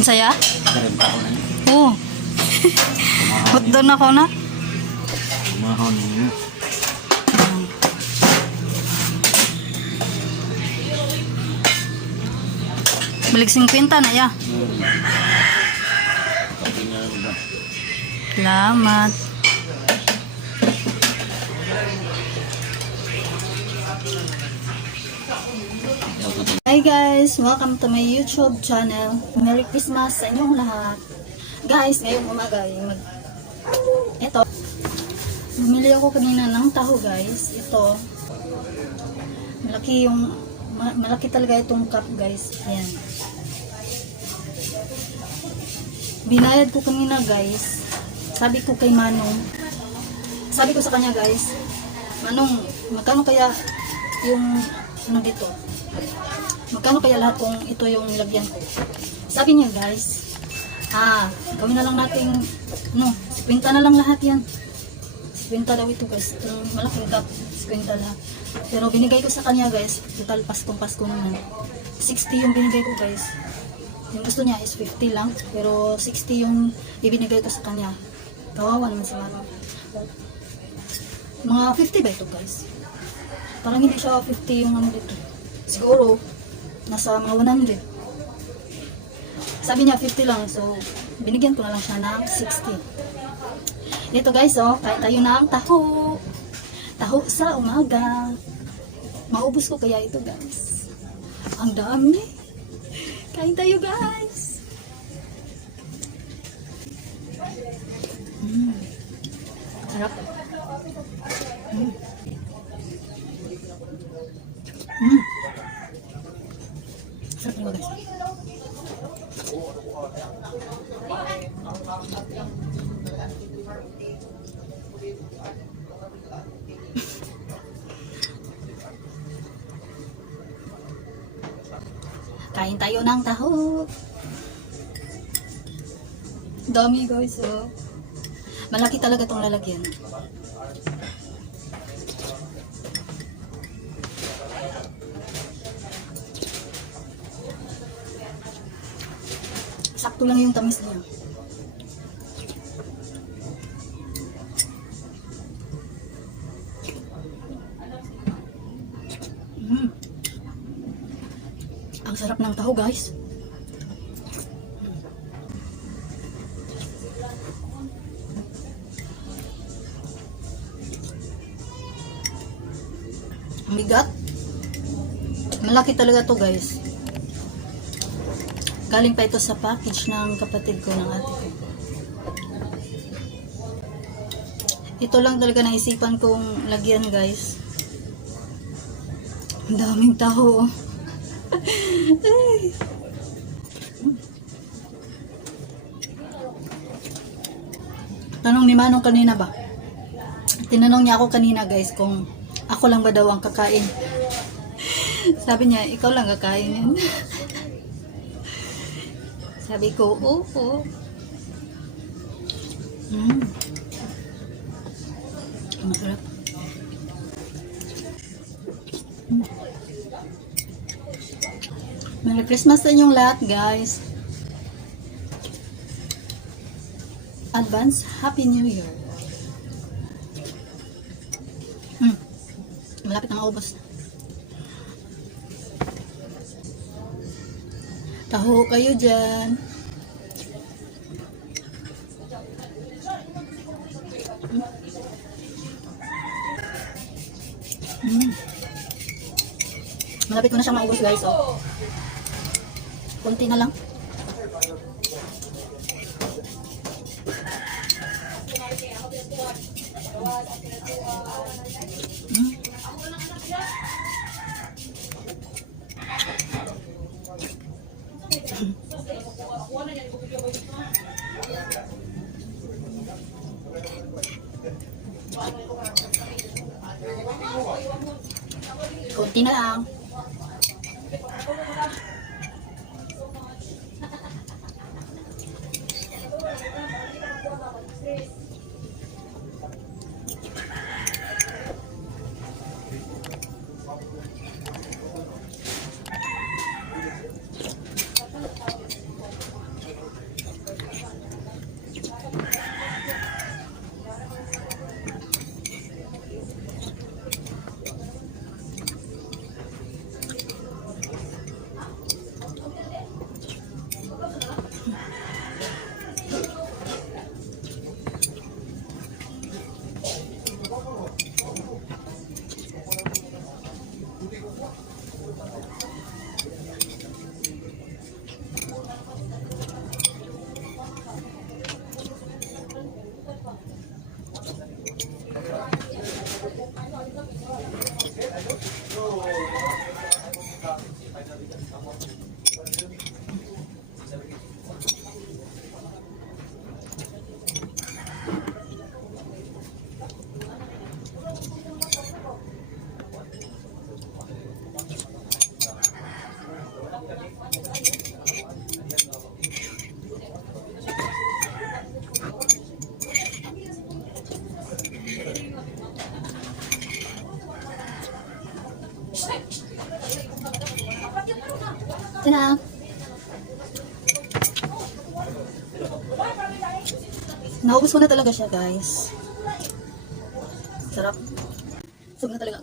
Saya? Karim pa ako na yun. Oo. Hotdog na ko na. Umahon niya. Balik 50 na ya. Salamat. Hi guys, welcome to my YouTube channel. Merry Christmas sa inyong lahat. Guys, ngayong umaga ito, bumili ako kanina ng taho guys. Ito, malaki talaga itong cup guys. Ayan. Binayad ko kanina guys. Sabi ko kay Manong, sabi ko sa kanya guys, Manong, magkano kaya yung ano dito? Magkano kaya lahat kung ito yung nilagyan ko? Sabi niya guys, gawin na lang natin, 50 na lang lahat yan. 50 daw ito guys. Itong malaking cup, 50 lahat. Pero binigay ko sa kanya guys, total Pasko naman. 60 yung binigay ko guys. Yung gusto niya is 50 lang, pero 60 yung ibinigay ko sa kanya. Kawawa naman si Manong. Mga 50 ba ito guys? Parang hindi siya 50 yung ano dito. Siguro, nasa mga 100. Sabi niya 50 lang, so binigyan ko na lang siya ng 60. Ito guys, kain tayo ng taho. Taho sa umaga. Maubos ko kaya ito guys. Ang dami. Kain tayo guys. Sarap. Sarap nyo guys. Kain tayo ng taho. Dami guys, malaki talaga tong lalagyan. Sakto lang yung tamis niya. Ang sarap ng taho guys. Ang bigat. Malaki talaga to guys. Galing pa ito sa package ng kapatid ko, ng ate ko. Ito lang talaga naisipan kong lagyan guys. Ang daming taho. Tanong ni Manong kanina ba? Tinanong niya ako kanina guys kung ako lang ba daw ang kakain. Sabi niya, ikaw lang kakain yan. Sabi ko, oo. Masarap. Merry Christmas sa inyong lahat guys. Advance Happy New Year. Malapit na maubos. Taho kayo dyan. Malapit ko na siyang maubos guys. Kunti na lang. Kunti na lang. Okay na. Naubos ko na talaga siya, guys. Sarap. Sug na talaga.